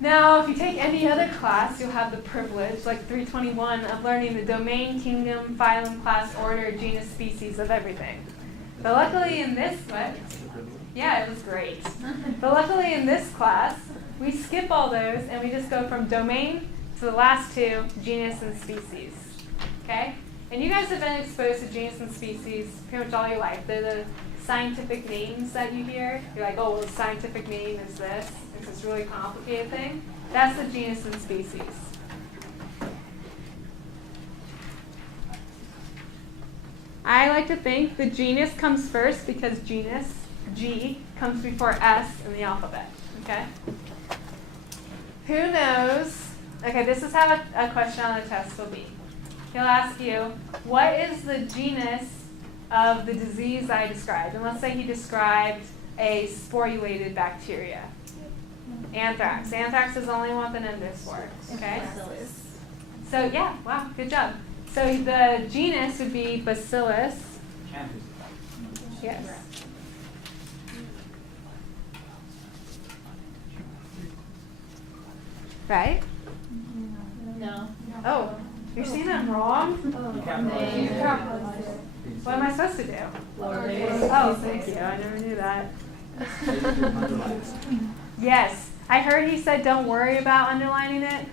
Now, if you take any other class, you'll have the privilege, like 321, of learning the domain, kingdom, phylum, class, order, genus, species of everything. But luckily in this, yeah, it was great. But luckily in this class, we skip all those and we just go from domain to the last two, genus and species. Okay? And you guys have been exposed to genus and species pretty much all your life. They're the scientific names that you hear. You're like, oh, well, the scientific name is this. It's this really complicated thing. That's the genus and species. I like to think the genus comes first because genus, G, comes before S in the alphabet. Okay? Who knows? Okay, this is how a question on the test will be. He'll ask you, what is the genus of the disease I described? And let's say he described a sporulated bacteria. Anthrax. Anthrax is the only one with an endus for. Okay? So yeah, wow, good job. So the genus would be Bacillus. Yes. Right? No. Oh, you're saying that wrong? What am I supposed to do? Oh, thank you. I never knew that. Yes. I heard he said don't worry about underlining it.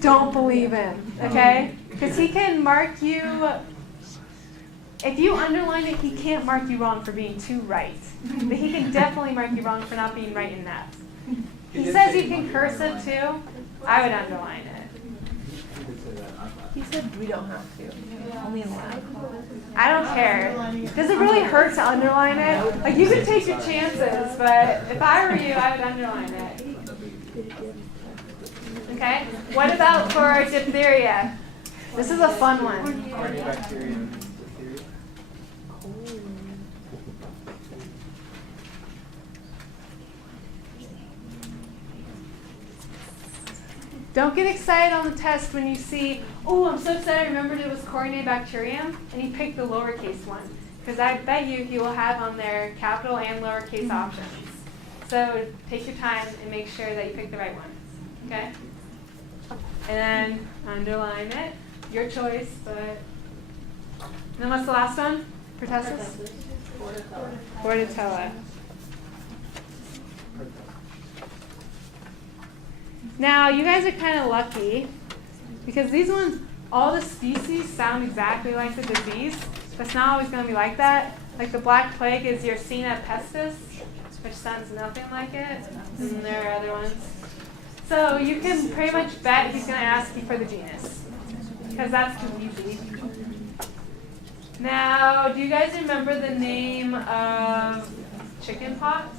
Don't believe him, okay? Because he can mark you. If you underline it, he can't mark you wrong for being too right. But he can definitely mark you wrong for not being right in that. He says you can cursive too. I would underline it. He said we don't have to. Only in lab. I don't care. Does it really hurt to underline it? Like, you can take your chances, but if I were you, I would underline it. Okay? What about for diphtheria? This is a fun one. Don't get excited on the test when you see, oh, I'm so excited I remembered it was Corynebacterium, and he picked the lowercase one. Because I bet you he will have on there capital and lowercase options. So take your time and make sure that you pick the right ones. Okay? And then underline it. Your choice, but... And then what's the last one? Pertussis? Bordetella. Now, you guys are kind of lucky because these ones, all the species sound exactly like the disease, but it's not always going to be like that. Like the Black Plague is Yersinia pestis, which sounds nothing like it, and there are other ones. So you can pretty much bet he's going to ask you for the genus because that's too easy. Now, do you guys remember the name of chickenpox?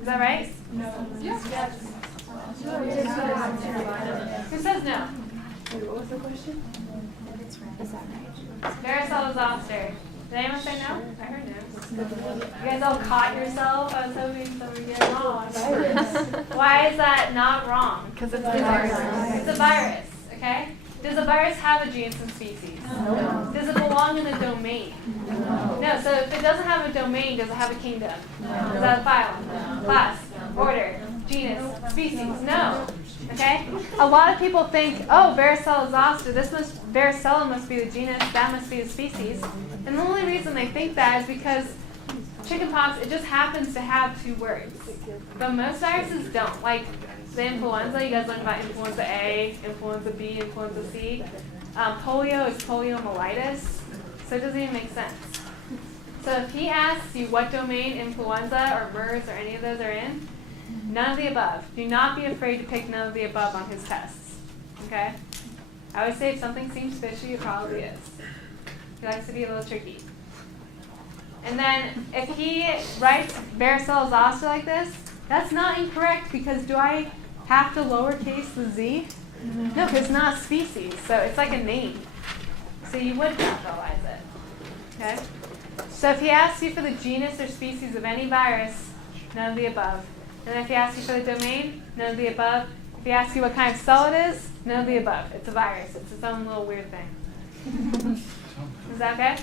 Is that right? No. Yes. Who says no? What was the question? Is that right? Varicella zoster. Did anyone say no? I heard no. You guys all caught yourself? I was hoping some of you guys wrong. Why is that not wrong? Because it's a virus. It's a virus, okay? Does a virus have a genus and species? No. Does it belong in a domain? No. No, so if it doesn't have a domain, does it have a kingdom? No. Does it have a phylum? Class? Order? Genus? Species? No. Okay? A lot of people think, oh, varicella zoster, varicella must be the genus, that must be the species. And the only reason they think that is because chickenpox, it just happens to have two words. But most viruses don't. Like the influenza, you guys learned about influenza A, influenza B, influenza C. Polio is poliomyelitis, so it doesn't even make sense. So if he asks you what domain influenza or MERS or any of those are in, none of the above. Do not be afraid to pick none of the above on his tests. Okay? I would say if something seems fishy, it probably is. He likes to be a little tricky. And then if he writes varicella zoster like this, that's not incorrect because do I have to lowercase the z? No, because it's not a species, so it's like a name. So you would capitalize it. Okay? So if he asks you for the genus or species of any virus, none of the above. And if he asks you for the domain, none of the above. If If he asks you what kind of cell it is, none of the above. It's a virus. It's its own little weird thing. Is that okay?